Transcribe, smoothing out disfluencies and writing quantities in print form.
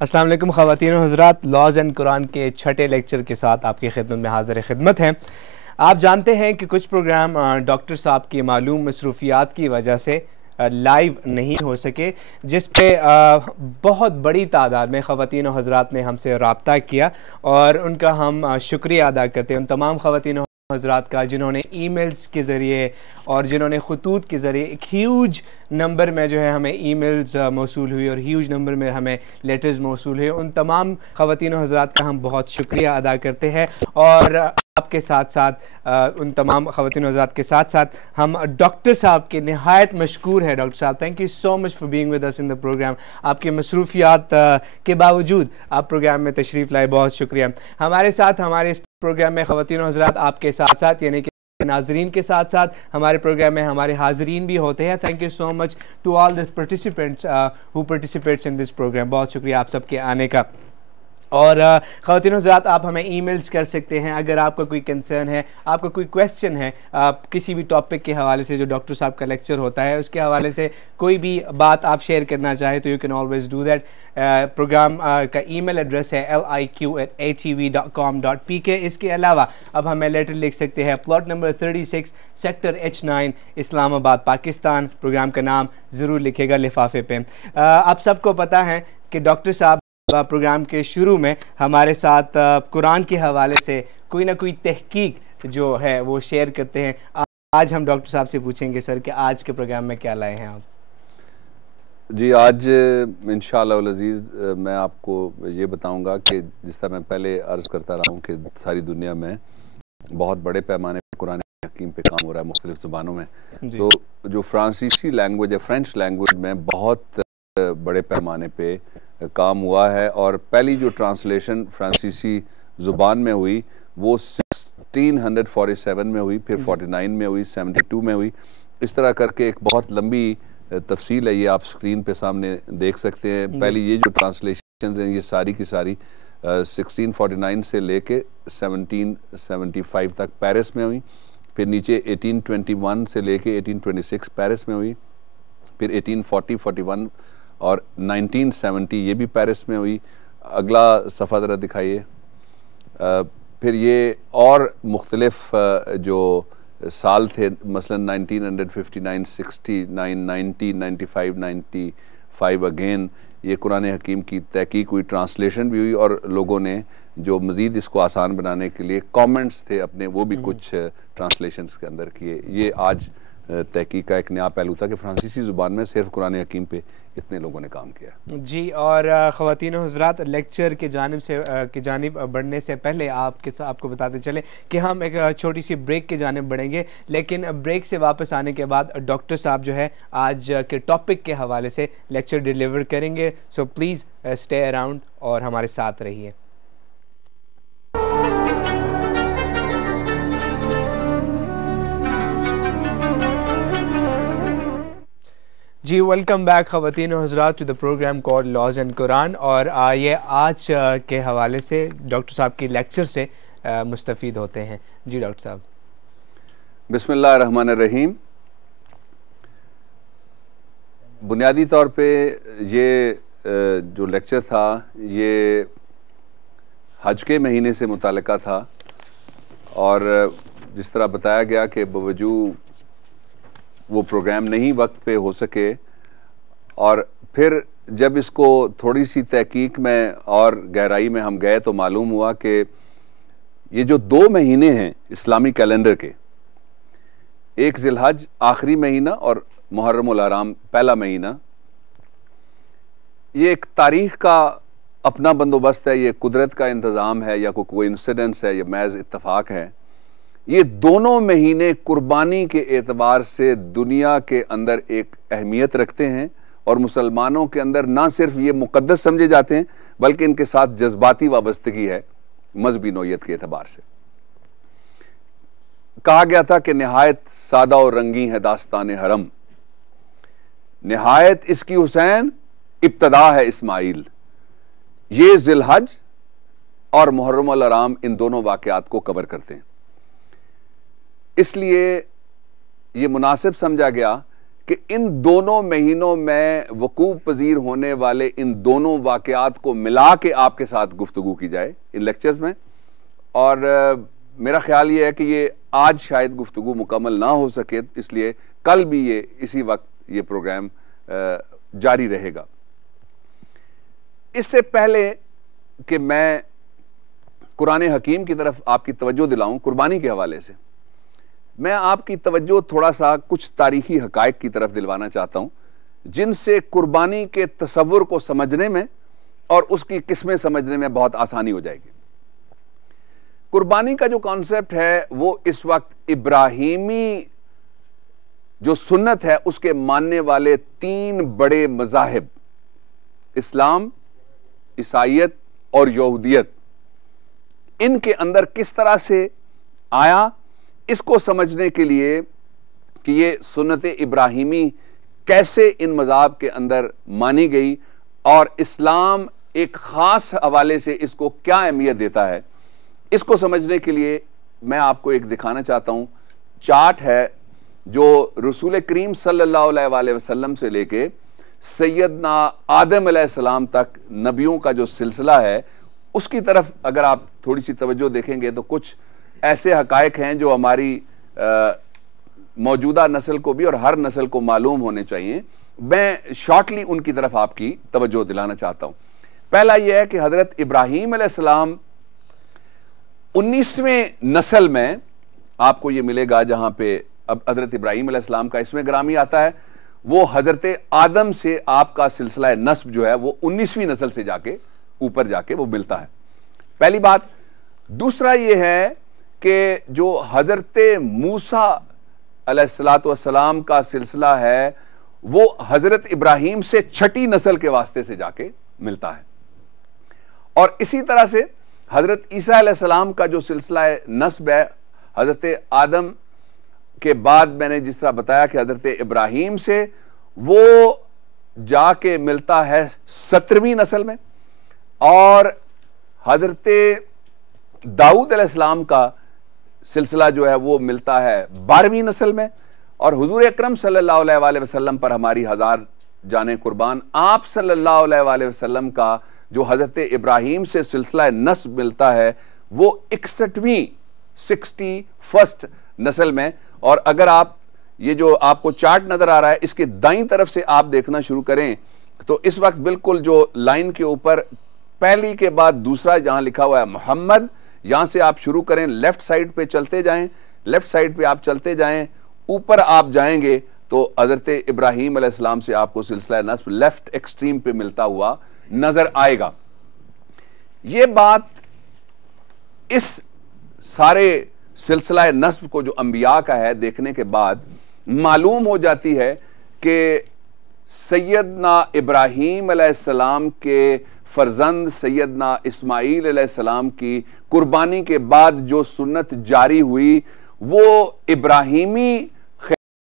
السلام علیکم خواتین و حضرات، لاز اینڈ قرآن کے چھٹے لیکچر کے ساتھ آپ کی خدمت میں حاضر خدمت ہیں۔ آپ جانتے ہیں کہ کچھ پروگرام ڈاکٹر صاحب کی معلوم مصروفیات کی وجہ سے لائیو نہیں ہو سکے، جس پہ بہت بڑی تعداد میں خواتین و حضرات نے ہم سے رابطہ کیا، اور ان کا ہم شکریہ ادا کرتے ہیں ان تمام خواتین و حضرات کا جنہوں نے ای میلز کے ذریعے اور جنہوں نے خطوط کے ذریعے ایک ہیوج نمبر میں جو ہے ہمیں ای میلز موصول ہوئی اور ہیوج نمبر میں ہمیں لیٹرز موصول ہوئے۔ ان تمام خواتین و حضرات کا ہم بہت شکریہ ادا کرتے ہیں، اور آپ کے ساتھ ساتھ ان تمام خواتین و حضرات کے ساتھ ساتھ ہم ڈاکٹر صاحب کے نہایت مشکور ہے۔ ڈاکٹر صاحب، thank you so much for being with us in the programme. آپ کے مصروفیات کے باوجود آپ پروگرام میں تشریف لائے، بہت شکریہ۔ ہمارے ساتھ ہمارے اس پروگرام میں خواتین و حضرات آپ کے ساتھ ساتھ یعنی کہ ناظرین کے ساتھ ساتھ ہمارے پروگرام میں ہمارے حاضرین بھی ہوتے ہیں۔ Thank you so much to all the participants who participates in this program۔ بہت شکریہ آپ سب کے آنے کا۔ اور خواتین و حضرات، آپ ہمیں ای میلز کر سکتے ہیں اگر آپ کا کوئی کنسرن ہے، آپ کا کوئی کویسچن ہے، کسی بھی ٹاپک کے حوالے سے جو ڈاکٹر صاحب کا لیکچر ہوتا ہے اس کے حوالے سے کوئی بھی بات آپ شیئر کرنا چاہیں تو you can always do that. Programme کا ای میل ایڈریس ہے liq@atv.com.pk۔ اس کے علاوہ اب ہمیں لیٹر لکھ سکتے ہیں پلاٹ نمبر 36 سیکٹر H9 اسلام آباد پاکستان۔ پروگرام کا نام ضرور لکھے گا لفافے پہ۔ آپ سب کو پتہ ہے کہ ڈاکٹر صاحب پروگرام کے شروع میں ہمارے ساتھ قرآن کے حوالے سے کوئی نہ کوئی تحقیق جو ہے وہ شیئر کرتے ہیں۔ آج ہم ڈاکٹر صاحب سے پوچھیں گے سر کہ آج کے پروگرام میں کیا لائے ہیں آپ؟ جی، آج انشاءاللہ العزیز میں آپ کو یہ بتاؤں گا کہ جس طرح میں پہلے عرض کرتا رہا ہوں کہ ساری دنیا میں بہت بڑے پیمانے پر قرآن حکیم پہ کام ہو رہا ہے مختلف زبانوں میں۔ تو جو فرانسیسی لینگویج ہے، فرینچ لینگویج میں بہت بڑے پیمانے پہ کام ہوا ہے، اور پہلی جو ٹرانسلیشن فرانسیسی زبان میں ہوئی وہ 1647 میں ہوئی، پھر 49 میں ہوئی، 72 میں ہوئی۔ اس طرح کر کے ایک بہت لمبی تفصیل ہے، یہ آپ سکرین پہ سامنے دیکھ سکتے ہیں۔ پہلی یہ جو ٹرانسلیشنز ہیں یہ ساری کی ساری 1649 سے لے کے 1775 تک پیرس میں ہوئی، پھر نیچے 1821 سے لے کے 1826 پیرس میں ہوئی، پھر 1840 41 اور 1970 یہ بھی پیرس میں ہوئی۔ اگلا صفحہ ذرا دکھائیے۔ پھر یہ اور مختلف جو سال تھے، مثلا 1959 69 90 95 95 اگین، یہ قرآن حکیم کی تحقیق ہوئی، ٹرانسلیشن بھی ہوئی، اور لوگوں نے جو مزید اس کو آسان بنانے کے لیے کامنٹس تھے اپنے، وہ بھی کچھ ٹرانسلیشنز کے اندر کیے۔ یہ آج تحقیق کا ایک نیا پہلو تھا کہ فرانسیسی زبان میں صرف قرآن حکیم پہ اتنے لوگوں نے کام کیا۔ جی، اور خواتین و حضرات، لیکچر کی جانب بڑھنے سے پہلے آپ کو بتاتے چلیں کہ ہم ایک چھوٹی سی بریک کی جانب بڑھیں گے، لیکن بریک سے واپس آنے کے بعد ڈاکٹر صاحب جو ہے آج کے ٹاپک کے حوالے سے لیکچر ڈیلیور کریں گے۔ سو پلیز اسٹے اراؤنڈ اور ہمارے ساتھ رہیے۔ جی، ویلکم بیک خواتین و حضرات ٹو دا پروگرام کال لاز اینڈ قرآن، اور یہ آج کے حوالے سے ڈاکٹر صاحب کی لیکچر سے مستفید ہوتے ہیں۔ جی ڈاکٹر صاحب۔ بسم اللہ الرحمن الرحیم۔ بنیادی طور پہ یہ جو لیکچر تھا یہ حج کے مہینے سے متعلقہ تھا، اور جس طرح بتایا گیا کہ بوجوہ وہ پروگرام نہیں وقت پہ ہو سکے، اور پھر جب اس کو تھوڑی سی تحقیق میں اور گہرائی میں ہم گئے تو معلوم ہوا کہ یہ جو 2 مہینے ہیں اسلامی کیلنڈر کے، ایک ذی الحج آخری مہینہ اور محرم الحرام پہلا مہینہ، یہ ایک تاریخ کا اپنا بندوبست ہے، یہ قدرت کا انتظام ہے یا کوئی انسیڈنس ہے، یہ محض اتفاق ہے۔ یہ دونوں مہینے قربانی کے اعتبار سے دنیا کے اندر ایک اہمیت رکھتے ہیں، اور مسلمانوں کے اندر نہ صرف یہ مقدس سمجھے جاتے ہیں بلکہ ان کے ساتھ جذباتی وابستگی ہے مذہبی نوعیت کے اعتبار سے۔ کہا گیا تھا کہ نہایت سادہ اور رنگین ہے داستان حرم، نہایت اس کی حسین ابتدا ہے اسماعیل۔ یہ ذی الحج اور محرم الحرام ان دونوں واقعات کو کور کرتے ہیں۔ اس لیے یہ مناسب سمجھا گیا کہ ان دونوں مہینوں میں وقوع پذیر ہونے والے ان دونوں واقعات کو ملا کے آپ کے ساتھ گفتگو کی جائے ان لیکچرز میں. اور میرا خیال یہ ہے کہ یہ آج شاید گفتگو مکمل نہ ہو سکے، اس لیے کل بھی یہ اسی وقت یہ پروگرام جاری رہے گا. اس سے پہلے کہ میں قرآن حکیم کی طرف آپ کی توجہ دلاؤں قربانی کے حوالے سے، میں آپ کی توجہ تھوڑا سا کچھ تاریخی حقائق کی طرف دلوانا چاہتا ہوں جن سے قربانی کے تصور کو سمجھنے میں اور اس کی قسمیں سمجھنے میں بہت آسانی ہو جائے گی. قربانی کا جو کانسیپٹ ہے وہ اس وقت ابراہیمی جو سنت ہے اس کے ماننے والے 3 بڑے مذاہب، اسلام، عیسائیت اور یہودیت، ان کے اندر کس طرح سے آیا، اس کو سمجھنے کے لیے کہ یہ سنت ابراہیمی کیسے ان مذاہب کے اندر مانی گئی اور اسلام ایک خاص حوالے سے اس کو کیا اہمیت دیتا ہے، اس کو سمجھنے کے لیے میں آپ کو ایک دکھانا چاہتا ہوں. چارٹ ہے جو رسول کریم صلی اللہ علیہ وآلہ وسلم سے لے کے سیدنا آدم علیہ السلام تک نبیوں کا جو سلسلہ ہے اس کی طرف اگر آپ تھوڑی سی توجہ دیکھیں گے تو کچھ ایسے حقائق ہیں جو ہماری موجودہ نسل کو بھی اور ہر نسل کو معلوم ہونے چاہیے. میں شارٹلی ان کی طرف آپ کی توجہ دلانا چاہتا ہوں. پہلا یہ ہے کہ حضرت ابراہیم علیہ السلام 19ویں نسل میں آپ کو یہ ملے گا جہاں پہ اب حضرت ابراہیم علیہ السلام کا اسم گرامی آتا ہے، وہ حضرت آدم سے آپ کا سلسلہ نسب جو ہے وہ 19ویں نسل سے جا کے اوپر جا کے وہ ملتا ہے. پہلی بات. دوسرا یہ ہے کہ جو حضرت موسیٰ علیہ السلام کا سلسلہ ہے وہ حضرت ابراہیم سے 6ٹھی نسل کے واسطے سے جا کے ملتا ہے. اور اسی طرح سے حضرت عیسیٰ علیہ السلام کا جو سلسلہ نسب ہے حضرت آدم کے بعد میں نے جس طرح بتایا کہ حضرت ابراہیم سے وہ جا کے ملتا ہے 17ویں نسل میں، اور حضرت داؤد علیہ السلام کا سلسلہ جو ہے وہ ملتا ہے 12ویں نسل میں، اور حضور اکرم صلی اللہ علیہ وآلہ وسلم پر ہماری ہزار جانیں قربان، آپ صلی اللہ علیہ وآلہ وسلم کا جو حضرت ابراہیم سے سلسلہ نسب ملتا ہے وہ 61ویں 61st نسل میں. اور اگر آپ یہ جو آپ کو چارٹ نظر آ رہا ہے اس کے دائیں طرف سے آپ دیکھنا شروع کریں تو اس وقت بالکل جو لائن کے اوپر پہلی کے بعد دوسرا جہاں لکھا ہوا ہے محمد، یہاں سے آپ شروع کریں، لیفٹ سائڈ پہ چلتے جائیں، لیفٹ سائڈ پہ آپ چلتے جائیں، اوپر آپ جائیں گے تو حضرت ابراہیم علیہ السلام سے آپ کو سلسلہ نسب لیفٹ ایکسٹریم پہ ملتا ہوا نظر آئے گا. یہ بات اس سارے سلسلہ نسب کو جو انبیاء کا ہے دیکھنے کے بعد معلوم ہو جاتی ہے کہ سیدنا ابراہیم علیہ السلام کے فرزند سیدنا اسماعیل علیہ السلام کی قربانی کے بعد جو سنت جاری ہوئی وہ ابراہیمی